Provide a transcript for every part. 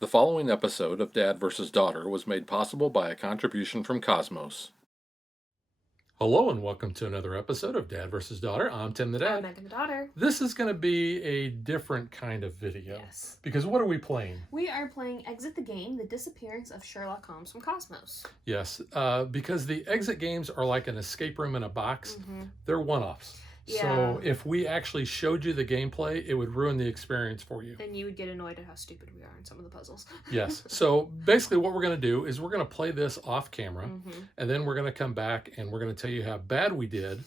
The following episode of Dad vs. Daughter was made possible by a contribution from Cosmos. Hello and welcome to another episode of Dad vs. Daughter. I'm Tim the Dad. I'm Megan the Daughter. This is going to be a different kind of video. Yes. Because what are we playing? We are playing Exit the Game, The Disappearance of Sherlock Holmes from Cosmos. Yes, because the exit games are like an escape room in a box. They're one-offs. Yeah. So if we actually showed you the gameplay, it would ruin the experience for you. And you would get annoyed at how stupid we are in some of the puzzles. Yes. So basically what we're going to do is we're going to play this off camera, and then we're going to come back and we're going to tell you how bad we did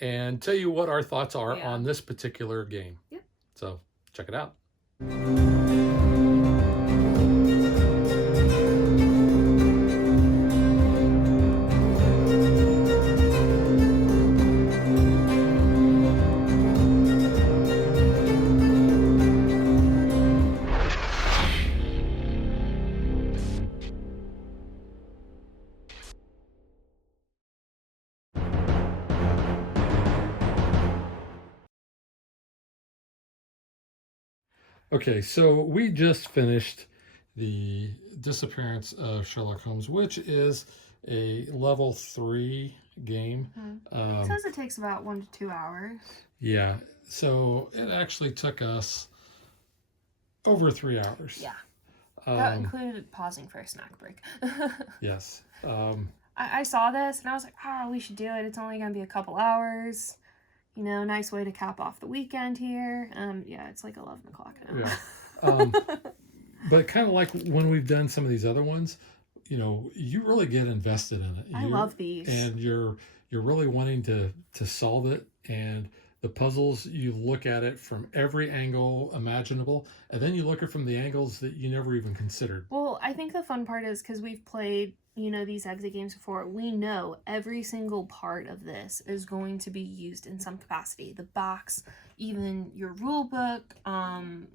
and tell you what our thoughts are on this particular game. Yep. So check it out. Okay, so we just finished the Disappearance of Sherlock Holmes, which is a level 3 game. It says it takes about 1 to 2 hours. Yeah, so it actually took us over 3 hours. Yeah. That included pausing for a snack break. Yes. I saw this and I was like, we should do it. It's only going to be a couple hours. You know, nice way to cap off the weekend here. Yeah, it's like 11 o'clock now. Yeah. But kind of like when we've done some of these other ones, you know, you really get invested in it. I love these. And you're really wanting to solve it. And the puzzles, you look at it from every angle imaginable. And then you look at it from the angles that you never even considered. Well, I think the fun part is because we've played, you know, these exit games before, we know every single part of this is going to be used in some capacity. The box, even your rule book,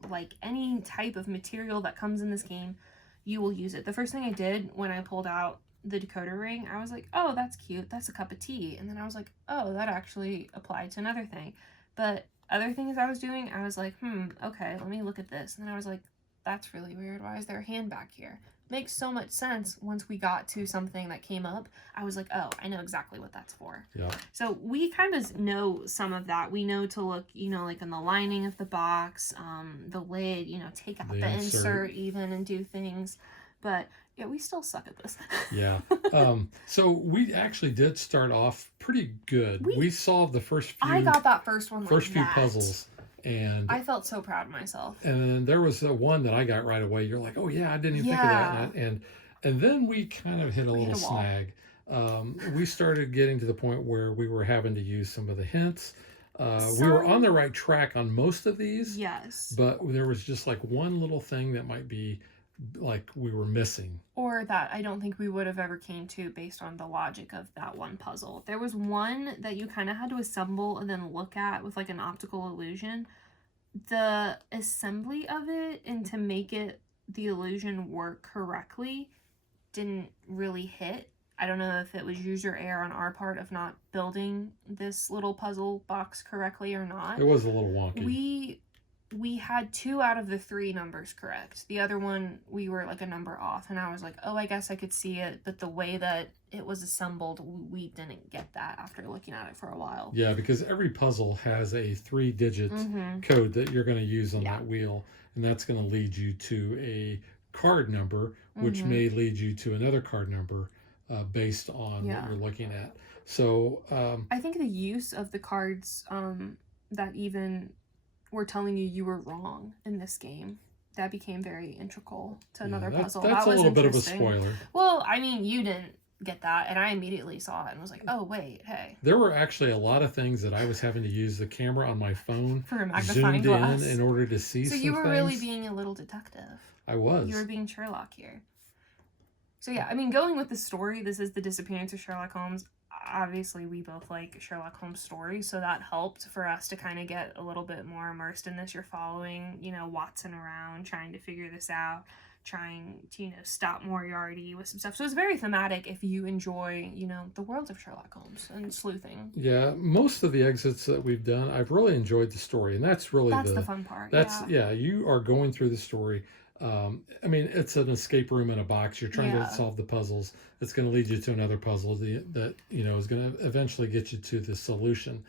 like any type of material that comes in this game, you will use it. The first thing I did when I pulled out the decoder ring, I was like, oh, that's cute, that's a cup of tea. And then I was like, oh, that actually applied to another thing. But other things I was doing, I was like, okay, let me look at this. And then I was like, that's really weird, why is there a hand back here? Makes so much sense. Once we got to something that came up, I was like, oh, I know exactly what that's for. Yeah. So we kind of know some of that. We know to look, you know, like in the lining of the box, the lid, you know, take out the insert even and do things. But yeah, we still suck at this. Yeah. So we actually did start off pretty good. We solved the first few. I got that first one. First few puzzles. And I felt so proud of myself. And then there was one that I got right away. You're like, oh yeah, I didn't even think of that. And then we kind of hit a little snag. We started getting to the point where we were having to use some of the hints. We were on the right track on most of these. Yes. But there was just like one little thing that might be like we were missing. Or that I don't think we would have ever came to based on the logic of that one puzzle. There was one that you kind of had to assemble and then look at with like an optical illusion. The assembly of it and to make it the illusion work correctly didn't really hit. I don't know if it was user error on our part of not building this little puzzle box correctly or not. It was a little wonky. We had 2 out of the 3 numbers correct. The other one, we were like a number off. And I was like, oh, I guess I could see it. But the way that it was assembled, we didn't get that after looking at it for a while. Yeah, because every puzzle has a 3-digit code that you're going to use on that wheel. And that's going to lead you to a card number, which may lead you to another card number based on what you're looking at. So I think the use of the cards that even were telling you were wrong in this game, that became very integral to another puzzle. That's that was a little bit of a spoiler. Well, I mean, you didn't get that, and I immediately saw it and was like, oh, wait, hey. There were actually a lot of things that I was having to use the camera on my phone for a magnifying glass in order to see some things. So you were really being a little detective. I was. You were being Sherlock here. So yeah, I mean, going with the story, this is The Disappearance of Sherlock Holmes. Obviously, we both like Sherlock Holmes stories, so that helped for us to kind of get a little bit more immersed in this. You're following, you know, Watson around, trying to figure this out, trying to, stop Moriarty with some stuff. So it's very thematic if you enjoy, the world of Sherlock Holmes and sleuthing. Yeah, most of the exits that we've done, I've really enjoyed the story, and that's really the fun part. You are going through the story. I mean, it's an escape room in a box. You're trying to solve the puzzles. It's going to lead you to another puzzle that is going to eventually get you to the solution.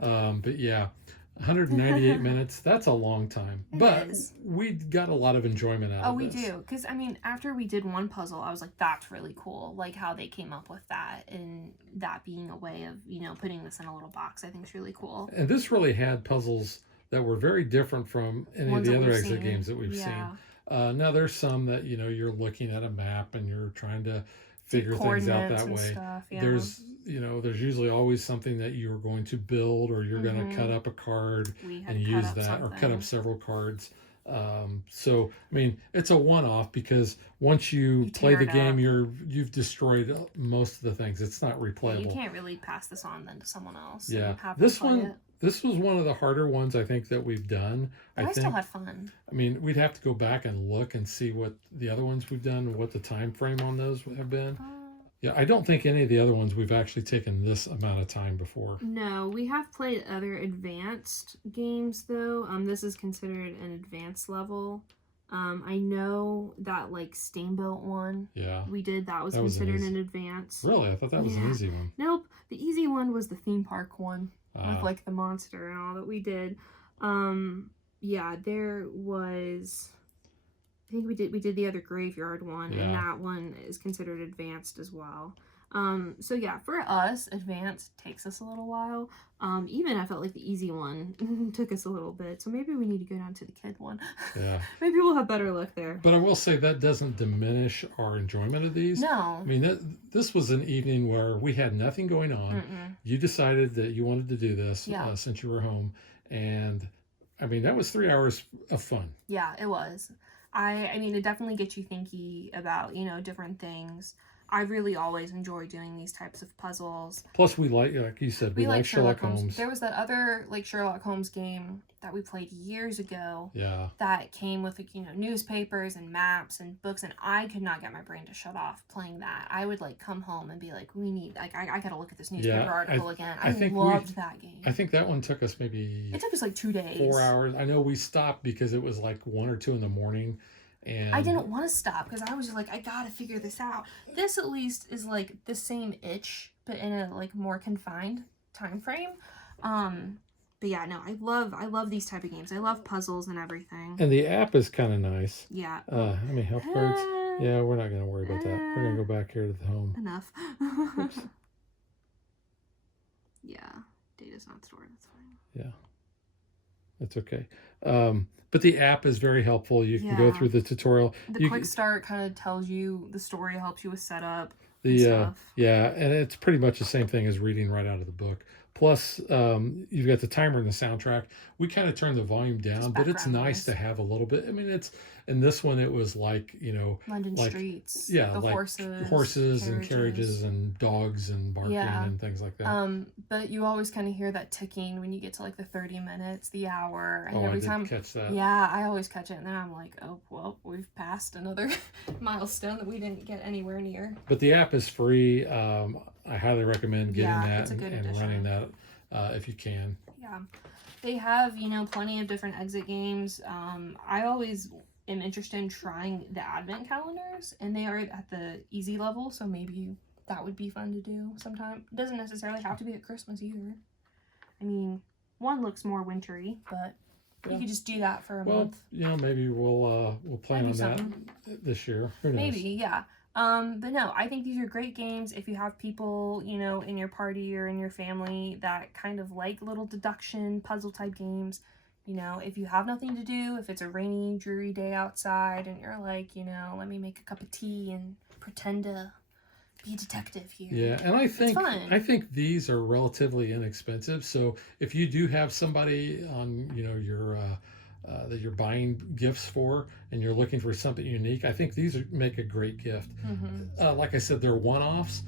But yeah, 198 minutes, that's a long time. But we got a lot of enjoyment out of this. Oh, we do. Because, I mean, after we did one puzzle, I was like, that's really cool. Like, how they came up with that, and that being a way of, putting this in a little box, I think is really cool. And this really had puzzles that were very different from any of the other exit games that we've seen. Now, there's some that, you're looking at a map and you're trying to figure things out that way. Stuff, There's usually always something that you're going to build, or you're going to cut up a card and use that, or cut up several cards. So, I mean, it's a one-off, because once you play the game, you've destroyed most of the things. It's not replayable. You can't really pass this on then to someone else. Yeah, so this was one of the harder ones, I think, that we've done. But I still had fun. I mean, we'd have to go back and look and see what the other ones we've done and what the time frame on those have been. Yeah, I don't think any of the other ones we've actually taken this amount of time before. No, we have played other advanced games, though. This is considered an advanced level. I know that, like, Steamboat one. Yeah. We did. That was considered an advanced. Really? I thought that was an easy one. Nope. The easy one was the theme park one. With, like, the monster and all that we did. Yeah, there was... I think we did the other graveyard one, and that one is considered advanced as well. So yeah, for us, advanced takes us a little while. Even I felt like the easy one took us a little bit. So maybe we need to go down to the kid one. Yeah. Maybe we'll have better luck there. But I will say that doesn't diminish our enjoyment of these. No. I mean, this was an evening where we had nothing going on. You decided that you wanted to do this since you were home. And, I mean, that was 3 hours of fun. Yeah, it was. I mean, it definitely gets you thinking about, different things. I really always enjoy doing these types of puzzles. Plus, we like you said, we like Sherlock Holmes. There was that other, like, Sherlock Holmes game that we played years ago. Yeah. That came with, like, newspapers and maps and books, and I could not get my brain to shut off playing that. I would, like, come home and be like, I gotta look at this newspaper article again. I loved that game. I think that one took us It took us, like, 2 days. 4 hours. I know we stopped because it was, like, 1 or 2 in the morning. And I didn't want to stop because I was just like, I gotta figure this out. This at least is like the same itch, but in a like more confined time frame. But yeah, no, I love these type of games. I love puzzles and everything. And the app is kind of nice. Yeah. How many health cards? Yeah, we're not gonna worry about that. We're gonna go back here to the home. Enough. Yeah, data's not stored. That's fine. Yeah, that's okay. But the app is very helpful. You can go through the tutorial. The quick start kind of tells you the story, helps you with setup. And it's pretty much the same thing as reading right out of the book. Plus, you've got the timer and the soundtrack. We kind of turn the volume down, but it's nice to have a little bit. I mean, in this one, it was like, London streets. Yeah, the like horses and carriages and dogs and barking and things like that. But you always kind of hear that ticking when you get to like the 30 minutes, the hour, and every time catch that. Yeah, I always catch it, and then I'm like, oh well, we've passed another milestone that we didn't get anywhere near. But the app is free. I highly recommend getting that and running that if you can. Yeah. They have, plenty of different exit games. I always am interested in trying the advent calendars, and they are at the easy level, so maybe that would be fun to do sometime. It doesn't necessarily have to be at Christmas either. I mean, one looks more wintry, but you could just do that for a month. Maybe we'll plan on that this year. Who knows? Maybe, yeah. But no, I think these are great games if you have people, in your party or in your family that kind of like little deduction puzzle type games. If you have nothing to do, if it's a rainy, dreary day outside and you're like, let me make a cup of tea and pretend to be a detective here. Yeah, and I think these are relatively inexpensive. So if you do have somebody on, your that you're buying gifts for and you're looking for something unique, I think these make a great gift. Like I said, they're one-offs.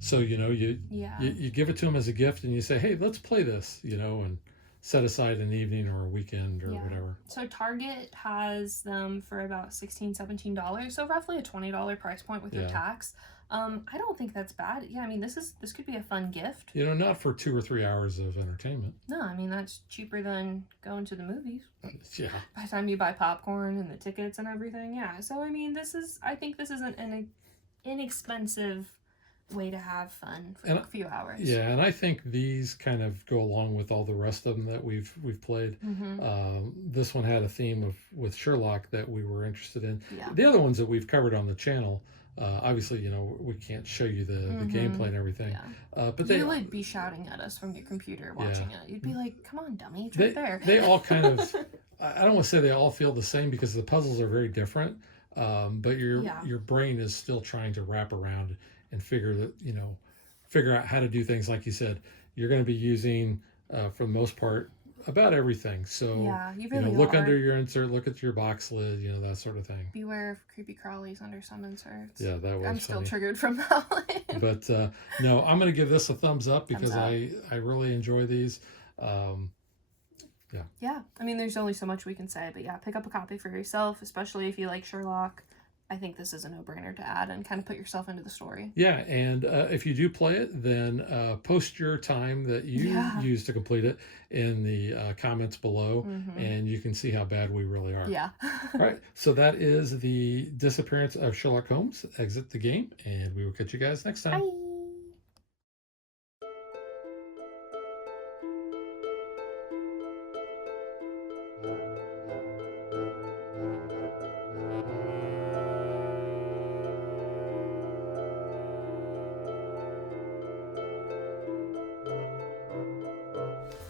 So you give it to them as a gift and you say, hey, let's play this, and set aside an evening or a weekend or Yeah. whatever. So Target has them for about $16, $17, so roughly a $20 price point with your tax. I don't think that's bad. Yeah, I mean, this could be a fun gift. You know, not for 2 or 3 hours of entertainment. No, I mean, that's cheaper than going to the movies. Yeah. By the time you buy popcorn and the tickets and everything, yeah. So, I mean, I think this is an inexpensive way to have fun for a few hours. Yeah, and I think these kind of go along with all the rest of them that we've played. This one had a theme with Sherlock that we were interested in. Yeah. The other ones that we've covered on the channel, obviously, you know, we can't show you the gameplay and everything. Yeah. But you would be shouting at us from your computer watching it. You'd be like, "Come on, dummy, it's right there." They all kind of, I don't want to say they all feel the same because the puzzles are very different. But your brain is still trying to wrap around and figure out how to do things. Like you said, you're going to be using, for the most part, about everything. So you really look are. under your insert, look at your box lid, that sort of thing. Beware of creepy crawlies under some inserts. Yeah, that was I'm still triggered from that one. But no, I'm going to give this a thumbs up because I really enjoy these. Yeah, I mean, there's only so much we can say, but yeah, pick up a copy for yourself, especially if you like Sherlock. I think this is a no-brainer to add and kind of put yourself into the story. Yeah, and if you do play it, then post your time that you used to complete it in the comments below, and you can see how bad we really are. Yeah. All right, so that is the Disappearance of Sherlock Holmes. Exit the game, and we will catch you guys next time. Bye.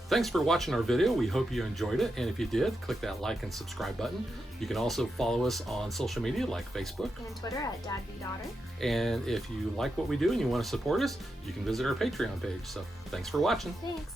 Thanks for watching our video. We hope you enjoyed it. And if you did, click that like and subscribe button. You can also follow us on social media like Facebook and Twitter at DadBeDaughter. And if you like what we do and you want to support us, you can visit our Patreon page. So thanks for watching. Thanks.